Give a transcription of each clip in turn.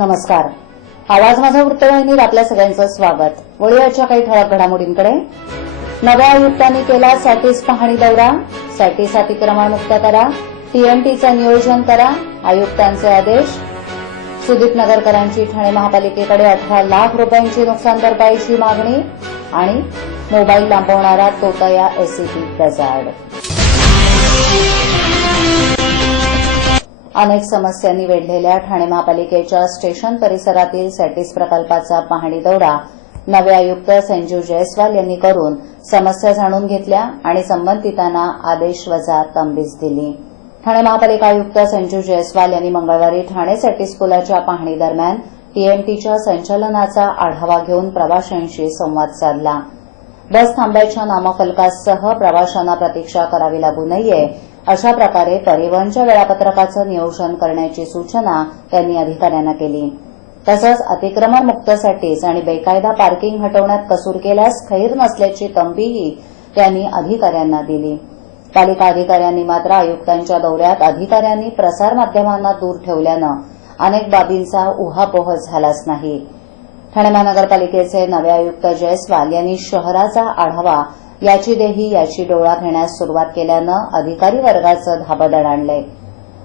नमस्कार. आवाज माझा वृत्तवाहिनीत आपल्या सगळ्यांचं स्वागत. वळूयाच्या काही ठळक घडामोडींकडे. नव्या आयुक्तांनी केला सॅटिस पाहणी दौरा. सॅटिस अतिक्रमण मुक्त करा, टीएमटीचं नियोजन करा, आयुक्तांचे आदेश. सुदीप नगरकरांची ठाणे महापालिकेकडे 18 लाख रुपयांची नुकसान भरपाईची मागणी आणि मोबाईल लांबवणारा तोतया एसीपी गजाआड. अनेक समस्यांनी वेढलेल्या ठाणे महापालिकेच्या स्टेशन परिसरातील सॅटिस प्रकल्पाचा पाहणी दौरा नवे आयुक्त संजीव जयस्वाल यांनी करून समस्या जाणून घेतल्या आणि संबंधितांना आदेश वजा तंबीस दिली. ठाणे महापालिका आयुक्त संजीव जयस्वाल यांनी मंगळवारी ठाणे सॅटिस पुलाच्या पाहणी दरम्यान टीएमटीच्या संचालनाचा आढावा घेऊन प्रवाशांशी संवाद साधला. बस थांब्याच्या नामफलकासह प्रवाशांना प्रतीक्षा करावी लागू नये अशा प्रकारे परिवहनच्या वेळापत्रकाचं नियोजन करण्याची सूचना त्यांनी अधिकाऱ्यांना केली. तसंच अतिक्रमण मुक्त सॅटिस आणि बेकायदा पार्किंग हटवण्यात कसूर केल्यास खैर नसल्याची तंबीही त्यांनी अधिकाऱ्यांना दिली. पालिका अधिकाऱ्यांनी मात्र आयुक्तांच्या दौऱ्यात अधिकाऱ्यांनी प्रसारमाध्यमांना दूर ठेवल्यानं अनेक बाबींचा उहापोह झालाच नाही. ठाणे महानगरपालिकेचे नवे आयुक्त जयस्वाल यांनी शहराचा आढावा याची देही याची डोळा घेण्यास सुरुवात केल्यानं अधिकारी वर्गाचं धाबदड आणलंय.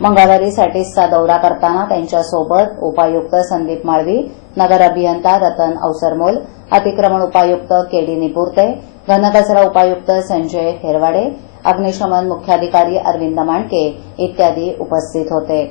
मंगळवारी सॅटिसचा दौरा करताना त्यांच्यासोबत उपायुक्त संदीप माळवी, नगर अभियंता रतन अवसरमोल, अतिक्रमण उपायुक्त केडी निपुर्ते, घनकचरा उपायुक्त संजय हेरवाडे, अग्निशमन मुख्याधिकारी अरविंद मांडके इत्यादी उपस्थित होते.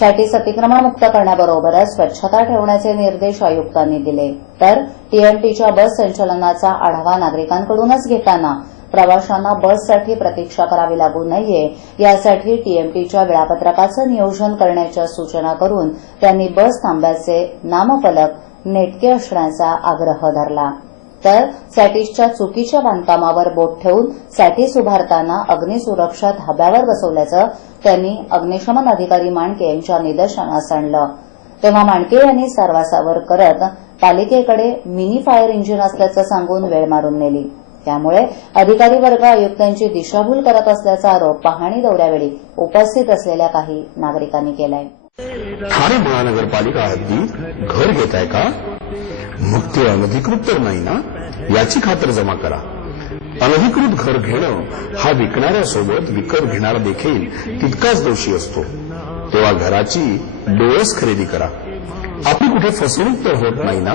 सॅटिस अतिक्रमण मुक्त करण्याबरोबरच स्वच्छता ठेवण्याचे निर्देश आयुक्तांनी दिले. तर टीएमटीच्या बस संचलनाचा आढावा नागरिकांकडूनच घेताना प्रवाशांना बससाठी प्रतीक्षा करावी लागू नये यासाठी टीएमटीच्या वेळापत्रकाचं नियोजन करण्याच्या सूचना करून त्यांनी बस थांब्याचे नामफलक नेटके असण्याचा आग्रह धरला. तर सॅटिसच्या चुकीच्या बांधकामावर बोट ठेवून सॅटिस उभारताना अग्निसुरक्षा धाब्यावर बसवल्याचं त्यांनी अग्निशमन अधिकारी मांडके यांच्या निदर्शनास आणलं. तेव्हा मांडके यांनी सारवासावर करत पालिकेकडे मिनी फायर इंजिन असल्याचं सांगून वेळ मारून नेली. त्यामुळे अधिकारी वर्ग आयुक्तांची दिशाभूल करत असल्याचा आरोप पाहणी दौऱ्यावेळी उपस्थित असलेल्या काही नागरिकांनी केलाय. ठाणे महानगरपालिका हद्दीत घर घेताय का? मग ते अनधिकृत तर नाही ना, याची खातर जमा करा. अनधिकृत घर घेणं हा विकणाऱ्यासोबत विकत घेणारा देखील तितकाच दोषी असतो. तेव्हा घराची डोळस खरेदी करा. आपली कुठे फसवणूक तर होत नाही ना,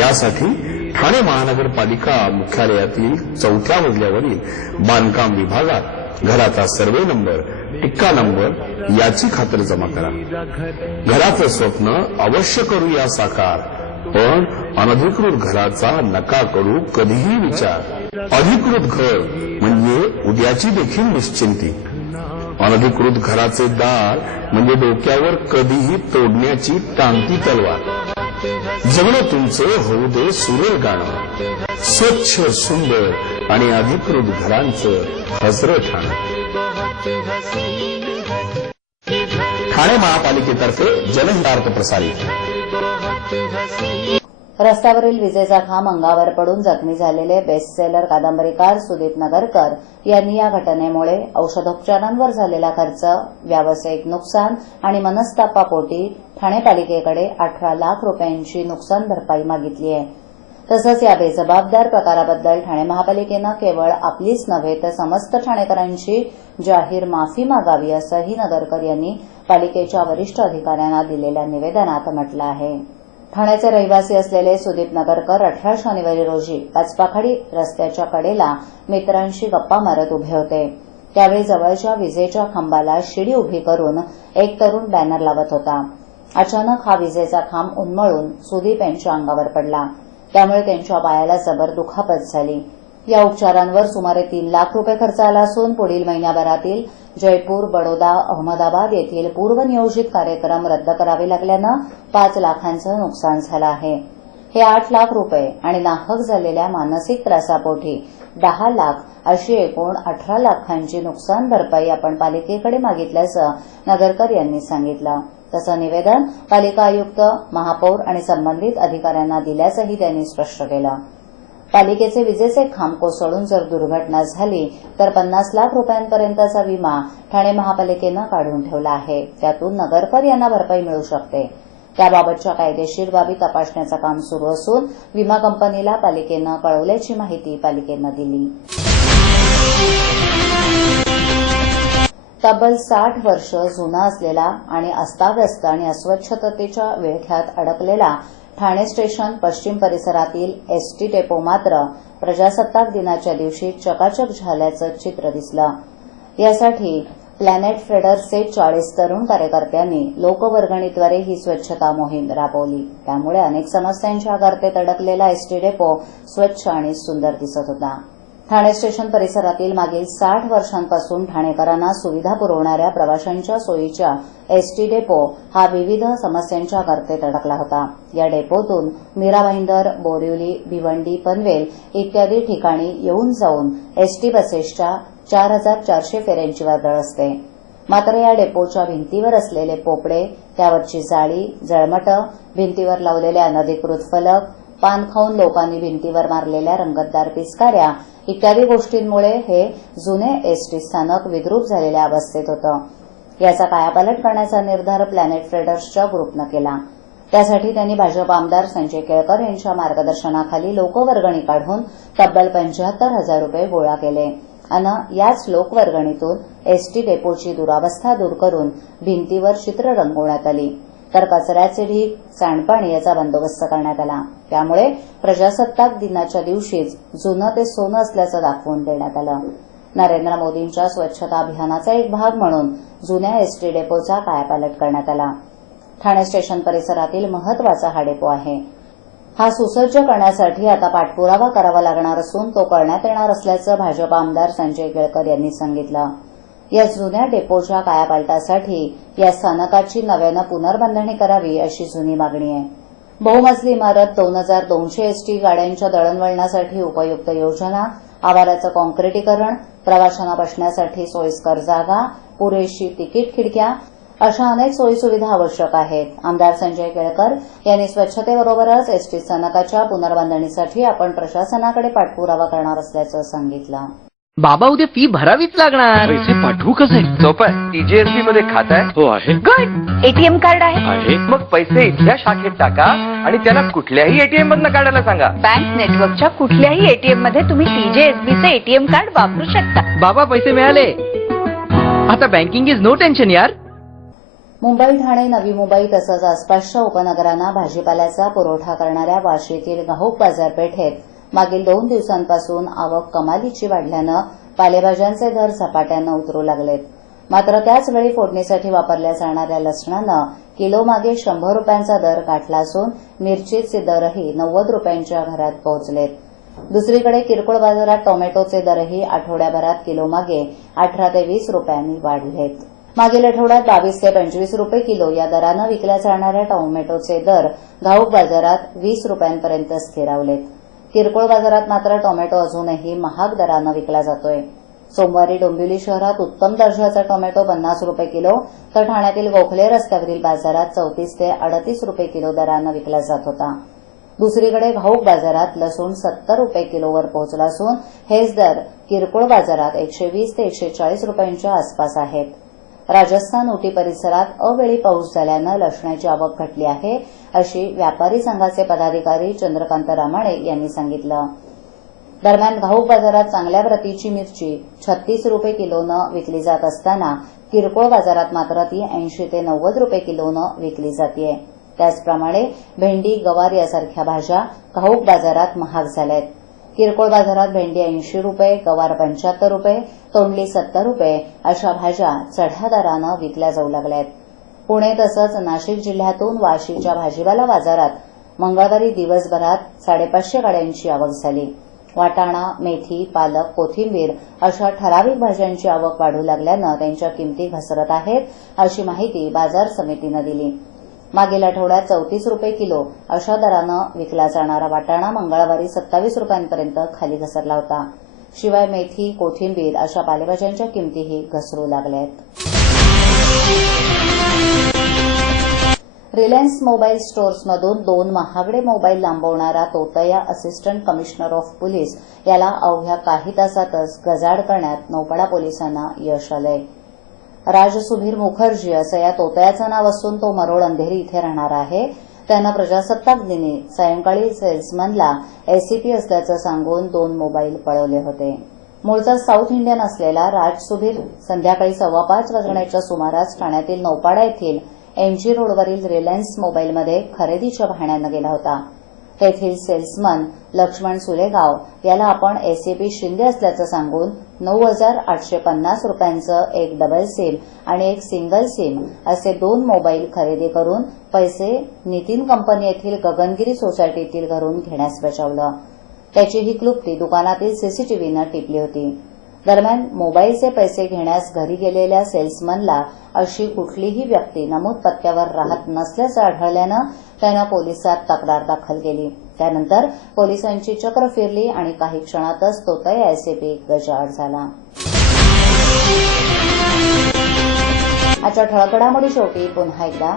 यासाठी ठाणे महानगरपालिका मुख्यालयातील 4थ्या मजल्यावरील बांधकाम विभागात घराचा सर्वे नंबर, टिक्का नंबर याची खातर जमा करा. घराचं स्वप्न अवश्य करूया साकार, पण अनधिकृत घराचा नका करू कधीही विचार. अधिकृत घर म्हणजे उद्याची देखील निश्चिंती. अनधिकृत घराचे दार म्हणजे डोक्यावर कधीही तोडण्याची टांगती तलवार. जगणं तुमचं होऊ दे सुरेल गाणं, स्वच्छ सुंदर आणि अधिकृत घरांचं हजरं ठाणं. ठाणे महापालिकेतर्फे जनहितार्थ प्रसारित. रस्त्यावरील विजेचा खांब अंगावर पडून जखमी झालेले बेस्टसेलर कादंबरीकार सुदीप नगरकर यांनी या घटनेमुळे औषधोपचारांवर झालेला खर्च, व्यावसायिक नुकसान आणि मनस्तापापोटी ठाणे पालिकेकडे 18 लाख रुपयांची नुकसान भरपाई मागितली आहे. तसंच या बेजबाबदार प्रकाराबद्दल ठाणे महापालिकेनं केवळ आपलीच नव्हे तर समस्त ठाणेकरांची जाहीर माफी मागावी असंही नगरकर यांनी पालिकेच्या वरिष्ठ अधिकाऱ्यांना दिलेल्या निवेदनात म्हटलं आहे. ठाण्याचे रहिवासी असलेले सुदीप नगरकर 18 शनिवारी रोजी काचपाखाडी रस्त्याच्या कडेला मित्रांशी गप्पा मारत उभे होते. त्यावेळी जवळच्या विजेच्या खांबाला शिडी उभी करून एक तरुण बॅनर लावत होता. अचानक हा विजेचा खांब उन्मळून सुदीप यांच्या अंगावर पडला. त्यामुळे त्यांच्या पायाला जबर दुखापत झाली. या उपचारांवर सुमारे 3 लाख रुपये खर्च आला असून पुढील महिन्याभरातील जयपूर, बडोदा, अहमदाबाद येथील पूर्वनियोजित कार्यक्रम रद्द करावे लागल्यानं 5 लाखांचं नुकसान झालं आहे. हे 8 लाख रुपये आणि नाहक झालेल्या मानसिक त्रासापोटी 10 लाख अशी एकूण 18 लाखांची नुकसान भरपाई आपण पालिकेकडे मागितल्याचं नगरकर यांनी सांगितलं. तसं निवेदन पालिका आयुक्त, महापौर आणि संबंधित अधिकाऱ्यांना दिल्याचंही त्यांनी स्पष्ट केलं. पालिकेचे विजेचे खांब कोसळून जर दुर्घटना झाली तर 50 लाख रुपयांपर्यंतचा विमा ठाणे महापालिकेनं काढून ठेवला आहे. त्यातून नगरकर यांना भरपाई मिळू शकते. त्याबाबतच्या कायदेशीर बाबी तपासण्याचं काम सुरू असून विमा कंपनीला पालिकेनं कळवल्याची माहिती पालिकेनं दिली. तब्बल 60 वर्ष जुना असलेला आणि अस्ताव्यस्त आणि अस्वच्छतेच्या विळख्यात अडकलेला ठाणे स्टेशन पश्चिम परिसरातील एसटी डेपो मात्र प्रजासत्ताक दिनाच्या दिवशी चकाचक झाल्याचं चित्र दिसलं. यासाठी प्लॅनेट फेडरचे 40 तरुण कार्यकर्त्यांनी लोकवर्गणीद्वारे ही स्वच्छता मोहीम राबवली. त्यामुळे अनेक समस्यांच्या गर्तेत अडकलेला एसटी डेपो स्वच्छ आणि सुंदर दिसत होता. ठाणे स्टेशन परिसरातील मागील 60 वर्षांपासून ठाणेकरांना सुविधा पुरवणाऱ्या प्रवाशांच्या सोयीच्या एसटी डेपो हा विविध समस्यांच्या गर्तेत अडकला होता. या डेपोतून मीरा भाईंदर, बोरिवली, भिवंडी, पनवेल इत्यादी ठिकाणी येऊन जाऊन एसटी बसेसच्या 4400 फेऱ्यांची वर्दळ असते. मात्र या डेपोच्या भिंतीवर असलेले पोपडे, त्यावरची जाळी, जळमटं, भिंतीवर लावलेले अनधिकृत फलक, पान खाऊन लोकांनी भिंतीवर मारलेल्या रंगतदार पिचकाऱ्या इत्यादी गोष्टींमुळे हे जुने एसटी स्थानक विद्रूप झालेल्या अवस्थेत होतं. याचा कायापालट करण्याचा निर्धार प्लॅनेट ट्रेडर्सच्या ग्रुपनं केला. त्यासाठी त्यांनी भाजप आमदार संजय केळकर यांच्या मार्गदर्शनाखाली लोकवर्गणी काढून तब्बल 75,000 रुपये गोळा केले आणि याच लोकवर्गणीतून एसटी डेपोची दुरावस्था दूर करून भिंतीवर चित्र रंगवण्यात आली. तर कचऱ्याचे ढीग, सांडपाणी याचा बंदोबस्त करण्यात आला. त्यामुळे प्रजासत्ताक दिनाच्या दिवशीच जुनं ते सोनं असल्याचं दाखवून देण्यात आलं. नरेंद्र मोदींच्या स्वच्छता अभियानाचा एक भाग म्हणून जुन्या एसटी डेपोचा कायापालट करण्यात आला. ठाणे स्टेशन परिसरातील महत्वाचा हा डेपो आहे. हा सुसज्ज करण्यासाठी आता पाठपुरावा करावा लागणार असून तो करण्यात येणार असल्याचं भाजप आमदार संजय केळकर यांनी सांगितलं. या जुन्या डेपोच्या कायापालटासाठी या स्थानकाची नव्यानं पुनर्बांधणी करावी अशी जुनी मागणी आहे. बहुमजली इमारत, 2200 एसटी गाड्यांच्या दळणवळणासाठी उपयुक्त योजना, आवाराचं काँक्रिटीकरण, प्रवाशांना बसण्यासाठी सोयीस्कर जागा, पुरेशी तिकीट खिडक्या अशा अनेक सोयीसुविधा आवश्यक आहेत. आमदार संजय केळकर यांनी स्वच्छतेबरोबरच एसटी स्थानकाच्या पुनर्बांधणीसाठी आपण प्रशासनाकडे पाठपुरावा करणार असल्याचं सांगितलं. बाबा उद्या फी भरावीच लागणार. पैसे पाठवू कसे? सोपं आहे. टीजीएसबी मध्ये खातं आहे. हो आहे. गुड. एटीएम कार्ड आहे. मग पैसे इथल्या शाखेत टाका आणि त्याला कुठल्याही एटीएम मधनं काढायला सांगा. बँक नेटवर्कच्या कुठल्याही एटीएम मध्ये तुम्ही टीजेएसबीचे एटीएम कार्ड वापरू शकता. बाबा पैसे मिळाले. आता बँकिंग इज नो टेन्शन यार. मुंबई, ठाणे, नवी मुंबई तसंच आसपासच्या उपनगरांना भाजीपाल्याचा पुरवठा करणाऱ्या वाशीतील घाऊक बाजारपेठेत मागील 2 दिवसांपासून आवक कमालीची वाढल्यानं पालेभाज्यांचे दर झपाट्यानं उतरू लागलेत. मात्र त्याचवेळी फोडणीसाठी वापरल्या जाणाऱ्या लसणानं किलोमागे 100 रुपयांचा दर गाठला असून मिरचीचे दरही 90 रुपयांच्या घरात पोहोचलेत. दुसरीकडे किरकोळ बाजारात टोमॅटोचे दरही आठवड्याभरात किलोमागे 18 ते 20 रुपयांनी वाढलेत. मागील आठवड्यात 22 ते 25 रुपये किलो या दरानं विकल्या जाणाऱ्या टोमॅटोचे दर घाऊक बाजारात 20 रुपयांपर्यंत स्थिरावलेत. किरकोळ बाजारात मात्र टोमॅटो अजूनही महाग दरानं विकला जातोय. सोमवारी डोंबिवली शहरात उत्तम दर्जाचा टोमॅटो 50 रुपये किलो तर ठाण्यातील गोखले रस्त्यावरील बाजारात 34 ते 38 रुपये किलो दरानं विकला जात होता. दुसरीकडे घाऊक बाजारात लसूण 70 रुपये किलोवर पोहोचला असून हेच दर किरकोळ बाजारात 120 ते 140 रुपयांच्या आसपास आहेत. राजस्थान, उटी परिसरात अवेळी पाऊस झाल्यानं लसणाची आवक घटली आहे अशी व्यापारी संघाचे पदाधिकारी चंद्रकांत रामाणे यांनी सांगितलं. दरम्यान घाऊक बाजारात चांगल्या प्रतीची मिरची 36 रुपये किलोनं विकली जात असताना किरकोळ बाजारात मात्र ती 80 ते 90 रुपये किलोनं विकली जातेय. त्याचप्रमाणे भेंडी, गवार यासारख्या भाज्या घाऊक बाजारात महाग झाल्यात. किरकोळ बाजारात भेंडी 80 रुपये, गवार 75 रुपये, तोंडली 70 रुपये अशा भाज्या चढ्या दरानं विकल्या जाऊ लागल्यात. पुणे तसंच नाशिक जिल्ह्यातून वाशीच्या भाजीपाला बाजारात मंगळवारी दिवसभरात 550 गाड्यांची आवक झाली. वाटाणा, मेथी, पालक, कोथिंबीर अशा ठराविक भाज्यांची आवक वाढू लागल्यानं त्यांच्या किमती घसरत आहेत अशी माहिती बाजार समितीनं दिली. मागील आठवड्यात 34 रुपये किलो अशा दरानं विकला जाणारा वाटाणा मंगळवारी 27 रुपयांपर्यंत खाली घसरला होता. शिवाय मेथी, कोथिंबीर अशा पालेभाज्यांच्या किमतीही घसरू लागल्यात. रिलायन्स मोबाईल स्टोअर्समधून 2 महागडे मोबाईल लांबवणारा तोतया असिस्टंट कमिशनर ऑफ पोलीस याला अवघ्या काही तासातच गजाआड करण्यात नौपाडा पोलिसांना यश आलंय. राज सुधीर मुखर्जी असं या तोतयाचं नाव असून तो मरोळ अंधेरी इथे राहणार आहे. त्यानं प्रजासत्ताक दिनी सायंकाळी सेल्समनला एसीपी असल्याचं सांगून 2 मोबाईल पळवले होते. मूळचा साऊथ इंडियन असलेला राज सुधीर संध्याकाळी 5:15 वाजण्याच्या सुमारास ठाण्यातील नौपाडा येथील एमजी रोडवरील रिलायन्स मोबाईलमध्ये खरेदीच्या बहाण्यानं गेला होता. तेथील सेल्समन लक्ष्मण सुलेगाव याला आपण एसीपी शिंदे असल्याचं सांगून 9,850 रुपयांचं एक डबल सिम आणि एक सिंगल सिम असे 2 मोबाईल खरेदी करून पैसे नितीन कंपनी येथील गगनगिरी सोसायटीतील घरून घेण्यास बजावलं. त्याची ही क्लुप्ती दुकानातील सीसीटीव्हीनं टिपली होती. दरम्यान मोबाईलचे पैसे घेण्यास घरी गेलेल्या सेल्समनला अशी कुठलीही व्यक्ती नमूद पत्त्यावर राहत नसल्याचं आढळल्यानं त्यानं पोलिसात तक्रार दाखल केली. त्यानंतर पोलिसांची चक्र फिरली आणि काही क्षणातच तोतया एसीपी गजाआड झाला. आजच्या ठळक घडामोडी शेवटी पुन्हा एकदा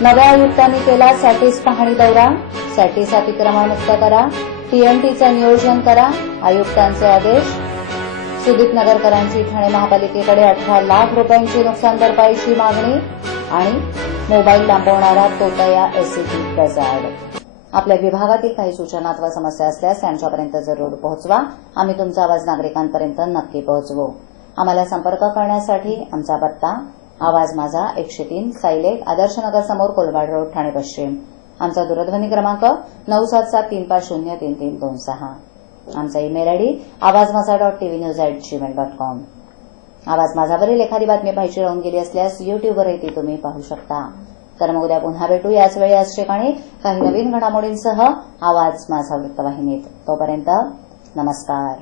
नव्या आयुक्तांनी केला सॅटिस पाहणी दौरा. सॅटिस अतिक्रमणमुक्त करा, टीएमटीचं नियोजन करा, आयुक्तांचे आदेश. सुदीप नगरकरांची ठाणे महापालिकेकडे 18 लाख रुपयांची नुकसान भरपाईची मागणी आणि मोबाईल लांबवणारा तोतया एसीपी गजाआड. आपल्या विभागातील काही सूचना अथवा समस्या असल्यास त्यांच्यापर्यंत जरूर पोहोचवा. आम्ही तुमचा आवाज नागरिकांपर्यंत नक्की पोहोचवू. आम्हाला संपर्क करण्यासाठी आमचा पत्ता आवाज माझा 103 सायलेक आदर्शनगर समोर कोलवाड रोड ठाणे पश्चिम. आमचा दूरध्वनी क्रमांक 9775033326. आमचा ईमेल आयडी awazmaza.tvnews@gmail.com. आवाज माझावरील एखादी बातमी पाहिजे राहून गेली असल्यास युट्यूबवरही ती तुम्ही पाहू शकता. तर मग उद्या पुन्हा भेटू याच वेळी याच ठिकाणी काही नवीन घडामोडींसह आवाज माझा वृत्तवाहिनीत. तोपर्यंत नमस्कार.